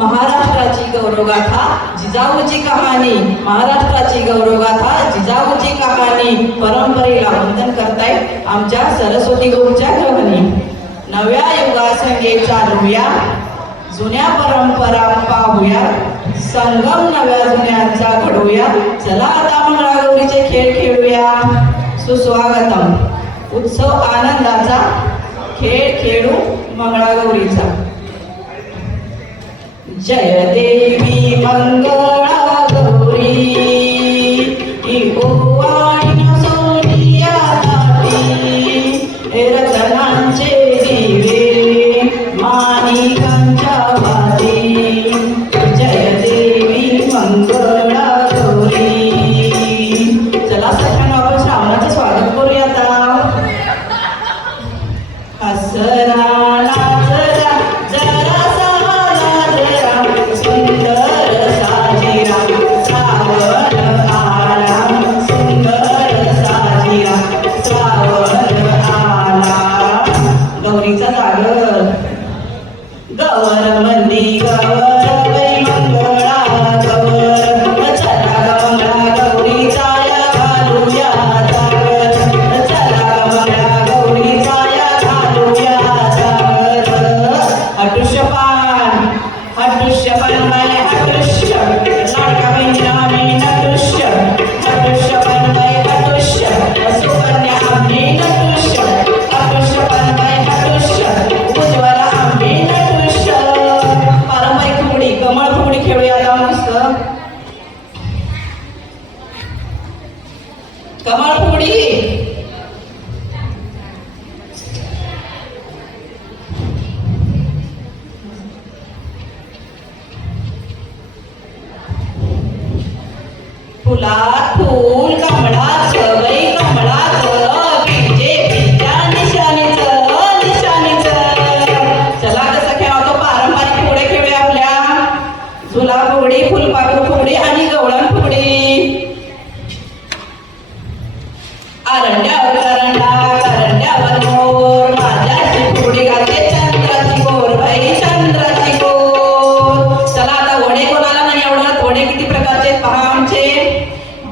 महाराष्ट्राची गौरवगाथा जिजाऊची कहाणी, महाराष्ट्राची गौरवगाथा जिजाऊची कहाणी. परंपरेला वंदन करतायत आमच्या सरस्वती गौरच्या गृहिणी. नव्या युगासंगे चालूया, जुन्या परंपरा पाहूया, संगम नव्या जुन्यांचा घडवूया. चला आता मंगळागौरीचे खेळ खेळूया. सुस्वागतम. उत्सव आनंदाचा, खेळ खेळू मंगळागौरीचा. जय देवी मंगळा गौरी, ओवाळीन सोनिया ताटी, रतनांचे दिवे माणिकांच्या वाती. जय देवी मंगळा गौरी. चला सगळ्यांना आपण श्रावणाचं स्वागत करूया आता. हसरा नाचरा जरासा नाचरा, सुंदर साजिरा श्रावण आला, सुंदर साजिरा श्रावण आला. गौरीचा जागर. गवर मंदी गवर वै मंगळा गवर, चला मंगळा गौरीचा या घालूया जागर. चला मंगळा गौरीचा या घालूया जागर. हटुष्यपान, हटुष्यपान बाय हटुष्य, लाडका बहिणी नटुष्य. हटुष्यपान बाय हटुष्य, सुकन्या आम्ही नटुष्य. हटुष्यपान बाय हटुष्य, उज्ज्वला आम्ही नटुष्य. पारंपरिक फुगडी, कमळ फुगडी खेळूया आता मस्त. कमळ फुगडी. फुलात फूल कमळाचं वै कमळाचं, बीजे बीजा निशाणीचं निशाणीचं. चला कसं खेळतो पारंपरिक फुगडे खेळूया आपल्या. झुला फुगडी, फुलपाखरू फुगडी आणि गवळण फुगडी. आरंड्यावर करंडा, करंड्यावर मोर, माझ्याची फुगडी गाते चंद्राची गोर बाई चंद्राची गोर. चला आता वडे कोणाला नाही आवडत? वडे किती प्रकारचे आहेत पहा आमचे.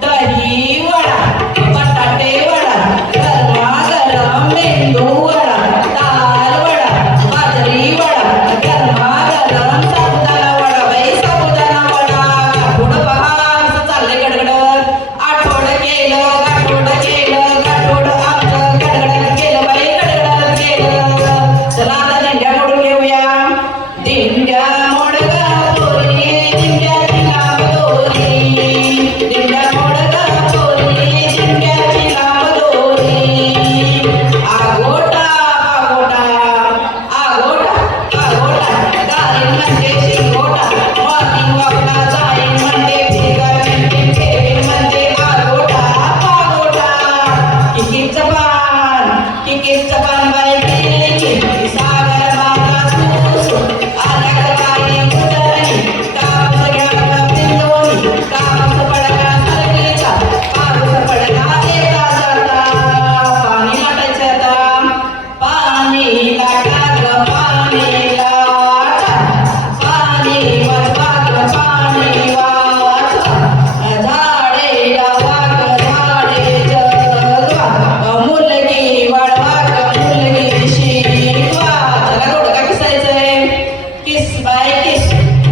दही वडा, बटाटे वडा, गरमागरम मेंदू वडा, दाल वडा, बाजरी वडा, गरमागरम साबुदाणा वडा बाई साबुदाणा वडा. पुढं पहा असं चाललंय गडगड. आठवड केलं, गाठोड केलं, गाठोड आमचं गडगड केलं बाई गडगड केलं. चला आता दिंड्या मोडून घेऊया. दिंड्या मोडगा पोरी, दिंड्याची लांब दोरी, दिंड्या मोडगा पोरी, दिंड्याची लांब दोरी. आगोटा आगोटा, आगोटा आगोटा, गारीन म्हणजे शिंगोटा, मॉर्निंग वॉकला जाईन म्हणजे फिगर पेंटिंग ठेवीन म्हणजे आगोटा आगोटा. किकीचं पान, किकीचं पान बाई केली की सागर माझा सुसू, आल्या बाई उजळणी, कापूस घ्या बिंदोनी, कापूस पडला सरकीचा, पाऊस पडला येता जाता. पाणी लाटायचं आता. पाणी लाटा ग पाणी लाटा, पाणी वाचवा ग पाणी वाचवा. झाडे लावा ग झाडे जगवा, मुलगी वाढवा ग मुलगी शिकवा. चला दोडका किसायचंय. किस बाय किस,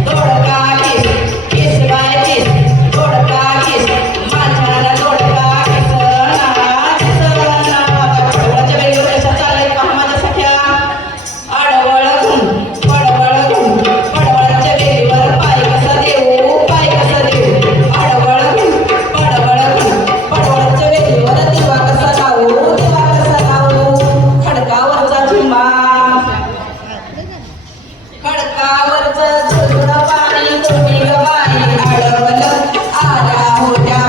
दोडका किस, किस बाय किस, दोडका किस. माझ्याला दोडका किसना किसना. पडवळाच्या वेळेवर कशा चाललंय पहा माझ्या सख्या. आडवळ घुम, पडवळ घुम, पडवळाच्या वेळेवर पाय कसा देऊ, पाय कसा देऊ. आडवळ घुम, पडवळ घुम, पडवळाच्या वेळेवर दिवा कसा लावू, दिवा कसा लावू. खडकावरचा झिम्मा, खडकावरचं झुरळ पाणी कोणी ग बाई अडवलं. आल्या होत्या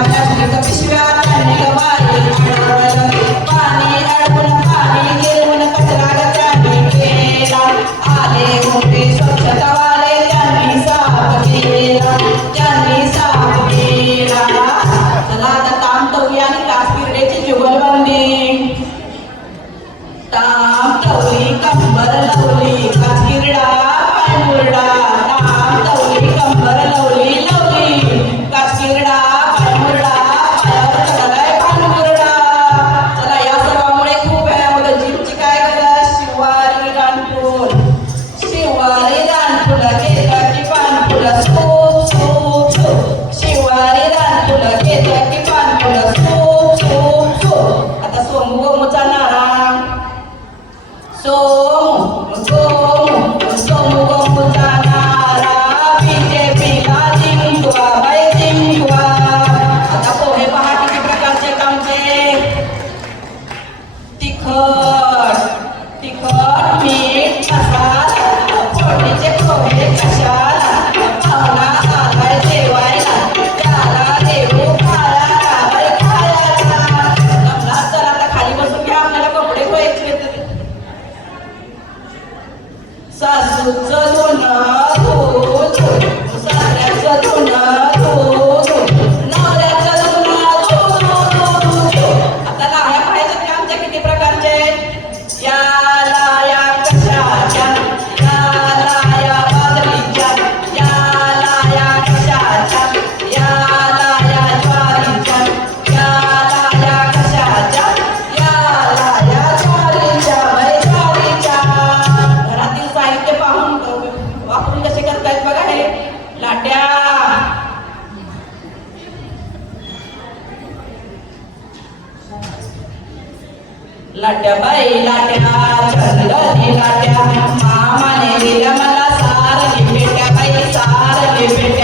लाट्या बाई लाट्या चंद्रनी लाट्या मामाने दिल्या मला सारली पेट्या बाई सारली पेट्या